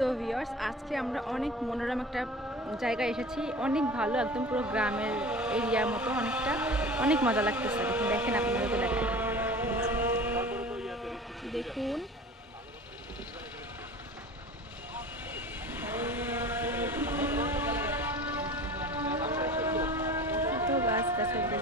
So viewers, আজকে আমরা অনেক মনোরম একটা জায়গায় এসেছি। অনেক ভালো, একদম পুরো গ্রামের এরিয়ার মতো, অনেক মজা লাগতেছে। দেখেন আপনাদেরকে দেখাই, দেখুন কত গাছ গাছালি।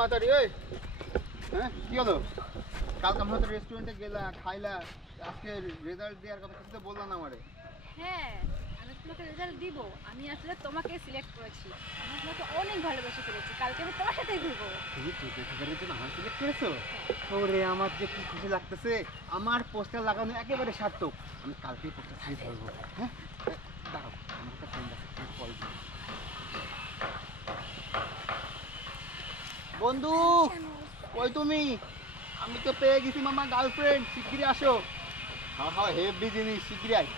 মাতারি ওই হ্যাঁ কি হলো? কালকে আমরা তো রেস্টুরেন্টে গেলা, খাইলা, আজকে রেজাল্ট দেওয়ার কথা কিছু তো বললাম না আমারে। হ্যাঁ, আমি তোমাকে রেজাল্ট দিব। আমি আসলে তোমাকে সিলেক্ট করেছি। আমি তোমাকে অনেক ভালোবেসে ফেলেছি। কালকে আমি তোমার সাথেই ঘুরবো। তুমি টিকেটের জন্য আমার সিলেক্ট করেছো? ওরে আমার যে কি খুশি লাগতেছে। আমার পোস্টার লাগানো একেবারে সার্থক। আমি কালকেই পোস্টার ছিঁড়ে ধরবো। হ্যাঁ দাঁড়াও, আমার একটা ফ্রেন্ড আছে, কল দিই। বন্ধু কই তুমি? আমি তো পেয়ে গেছি মামা গার্লফ্রেন্ড, শিগগিরই আসো। হ্যাঁ হ্যাঁ হেভি জিনিস, শিগগিরই আই।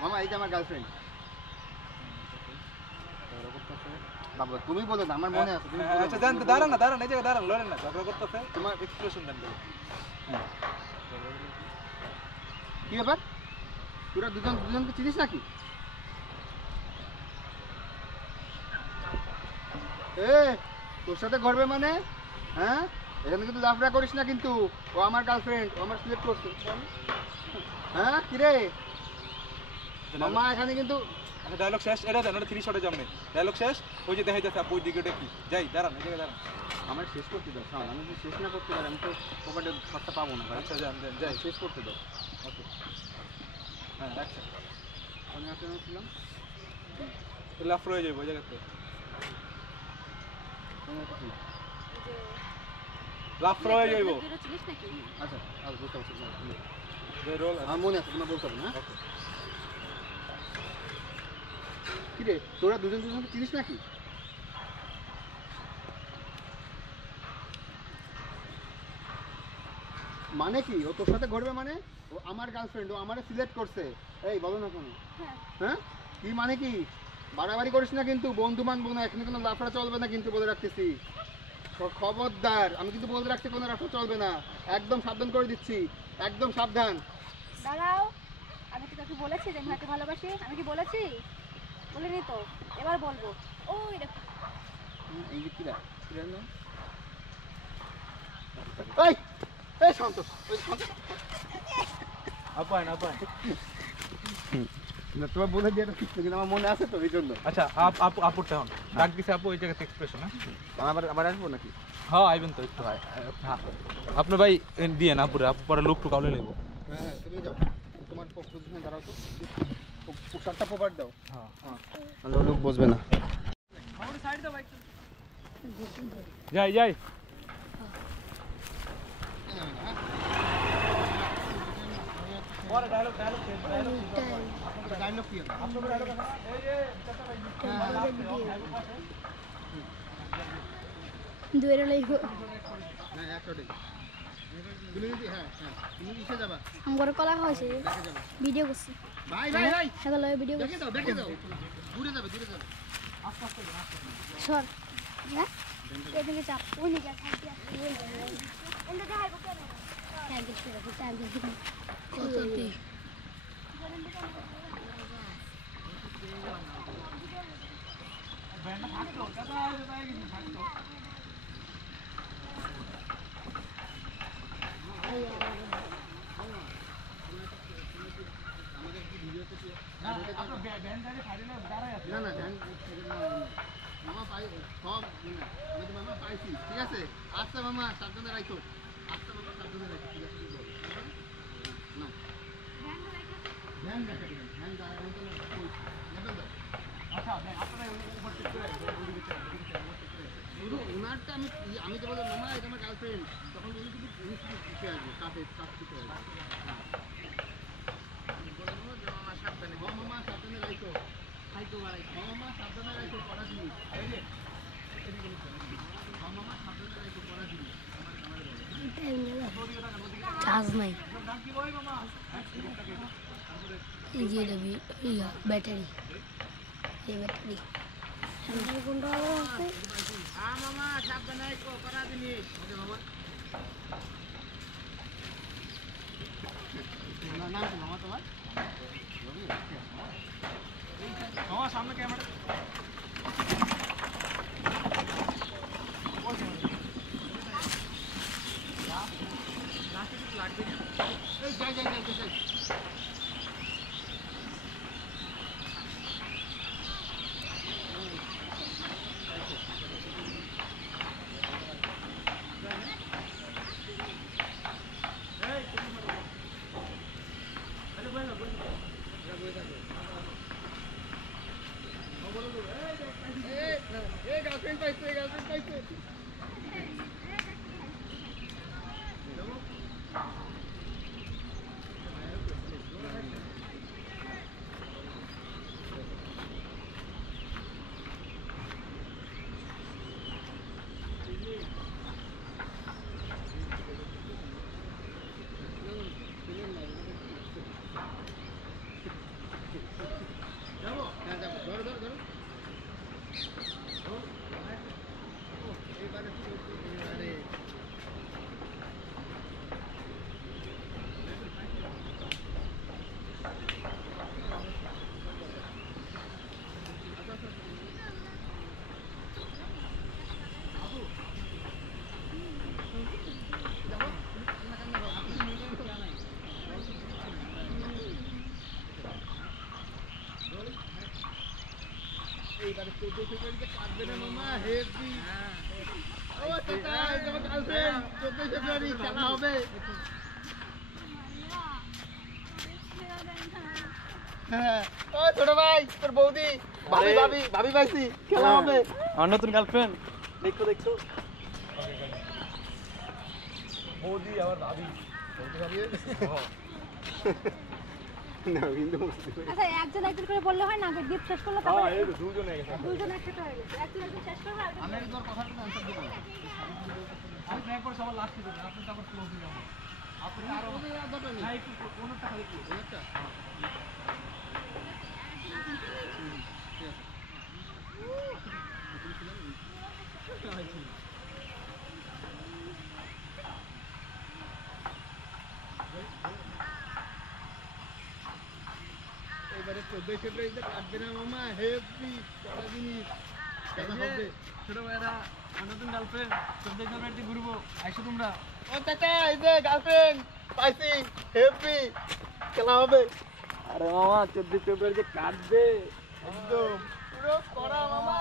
মামা এই যে আমার গার্লফ্রেন্ড। বাবা তুমি বলো না, আমার মনে আছে। তুমি বলো। আচ্ছা জান, দাঁড়ান না, দাঁড়ান, এই জায়গায় দাঁড়ান, লড়েন না, ঝগড়া করতেছে। তোমার এক্সপ্রেশন দেন। কি ব্যাপার? তোরা দুজনকে চিনিস নাকি? এ তোর সাথে ঘরবে মানে? হ্যাঁ এখানে কিন্তু লাফড়া করিস না কিন্তু। ও আমার গার্লফ্রেন্ড, ও আমার সিলেক্ট করছে। হ্যাঁ কিরে মামা এখানে কিন্তু। আচ্ছা ডায়লগ শেষ, এটা দেন, ওটা 3 শটে জমে। ডায়লগ শেষ, ওই যে দেখাইতেছে আপু ওই দিকে কি যাই, দাঁড়ান, এই জায়গায় দাঁড়ান। আমার শেষ করতে দাও, শোন আমি যদি শেষ না করতে পারি আমি তো পকেটের শটটা পাবো না ভাই। আচ্ছা যান দেন, যাই। শেষ করতে দাও। ওকে হ্যাঁ অ্যাকশন। আমি আসলে ছিলাম লাফ রয়ে যাবে ওই জায়গাতে, লাফ রয়ে যাইব। চিনিস নাকি? আচ্ছা আর বুঝতে পারছি। যে রোল আমার মনে আছে, তোমার বলতে হবে না। ওকে। কিরে তোরা দুজনকে চিনিস নাকি? মানে কি ও তোর সাথে ঘুরবে মানে? ও আমার গার্লফ্রেন্ড, ও আমারে সিলেক্ট করছে। এই বলো না কেন? হ্যাঁ কি মানে কি? বাড়াবাড়ি করিস না কিন্তু, বন্ধু মানবো না এখানে, কোনো লাফড়া চলবে না কিন্তু বলে রাখতেছি। খবরদার, আমি কিন্তু বলে রাখছি কোনো লাফড়া চলবে না। একদম সাবধান করে দিচ্ছি, একদম সাবধান। দাঁড়াও, আমি কি তোকে বলেছি যে আমি তাকে ভালোবাসি? আমি কি বলেছি? বলিনি তো, এবার বলবো। ওই দেখো এই যে কিরা কিরা না এই এই শান্ত, ওই শান্ত। আপান আপান। না তোমার বলে দিয়ে ঠিক কিন্তু আমার মনে আছে তো এই জন্য। আচ্ছা আপু আপুরটা হন ডাক দিছে, আপু ওই জায়গাতে এক্সপ্রেশন। হ্যাঁ আবার আবার আসবো নাকি? হ্যাঁ আইবেন তো একটু। হ্যাঁ আপনার ভাই দিয়ে না আপুরে, আপু পরে লোক টুক আউলে নেবো। হ্যাঁ হ্যাঁ তুমি যাও, তোমার পজিশনে দাঁড়াও তো, পোশাকটা প্রপার দাও। হ্যাঁ হ্যাঁ লোক বসবে না। যাই যাই। পরে ডায়লগ ডায়লগ ডায়লগ কি হবে? আপনার ডায়লগ আছে না? এই যে দুয়ের লাইভ হ্যাঁ একটাই তুমি যদি হ্যাঁ হ্যাঁ তুমি কিসে যাবা? আমার কলা হয়েছে, দেখে যাবা ভিডিও করছি। ভাই ভাই ভাই হ্যাঁ ভিডিও দেখে যাও দেখে যাও, দূরে যাবে দূরে যাবে। আস্তে আস্তে সর হ্যাঁ এদিকে চাপ, ওই দিকে থাকবি এন্ড দেখা হবে কেন? হ্যাঁ দেখতে হবে, টাইম দিবি কততে ব্যান্ড থাকতো দাদা কোথায় গেছিস? থাকতো না না ধ্যান মামা পাই সব না, আমি তো মামা পাইছি ঠিক আছে। আচ্ছা মামা সাবধানে রাখো, আচ্ছা মামা সাবধানে রাখো ঠিক আছে। না ধ্যান রাখা দিবেন, ধ্যান দাও লেভেল দাও। আচ্ছা আপনারা উপর থেকে শুরু ওনার করতে আমি তো বললাম মামা এটা আমার গার্লফ্রেন্ড, তখন উনি শুধু শিখে আসবে কাছে শিখে আসবে। মামা সাবধানে রাখো, মামা সাবধানে রাখো, পড়া জিনিস। মামা সাবধানে রাখো, পড়া জিনিস। চার্জ নাই, এই যে ব্যাটারি, এই ব্যাটারি কোনটা আছে? মামা সাবধানে রাখো, পড়া জিনিস। ওকে মামা, নাম কি মামা তোমার? মামা সামনে ক্যামেরা। এই যাই। গার্লফ্রেন্ড পাইছে। যাবো, হ্যাঁ যাবো, ধরো। এবারে এইবারে 14 ফেব্রুয়ারিতে কাটবে না মামা, হেভি। ও চাচা, এটা আমার গার্লফ্রেন্ড, 14 ফেব্রুয়ারি খেলা হবে। হ্যাঁ, ও ছোট ভাই, তোর বৌদি, ভাবি পাইছি, খেলা হবে। আমার নতুন গার্লফ্রেন্ড, দেখো। বৌদি আবার ভাবি। না কিন্তু আচ্ছা একজন করে বললে হয় না, আগে গিফট শেষ করলে হ্যাঁ এই তো দুজন হয়ে গেছে। দুজন একসাথে হয়ে গেছে, একজন শেষ করবে আর আমি একবার কথাটা আনসার দেব। আমি ট্রাই করে সবার লাস্টে দেব, আপনি তারপর ক্লোজ হয়ে যাবেন। আপনি আরো না একটু কোনটা খালি ক্লোজ। একটা এবারে 14 ফেব্রুয়ারিতে কাটবে না মামা, হেভি কটা জিনিস খেলা হবে। ছোট ভাইরা নতুন গার্লফ্রেন্ড 14 ফেব্রুয়ারিতে ঘুরবো, আইসো তোমরা। ও চাচা, এই যে গার্লফ্রেন্ড পাইছি, হেভি খেলা হবে। আরে মামা 14 ফেব্রুয়ারিতে কাটবে একদম পুরো কড়া মামা।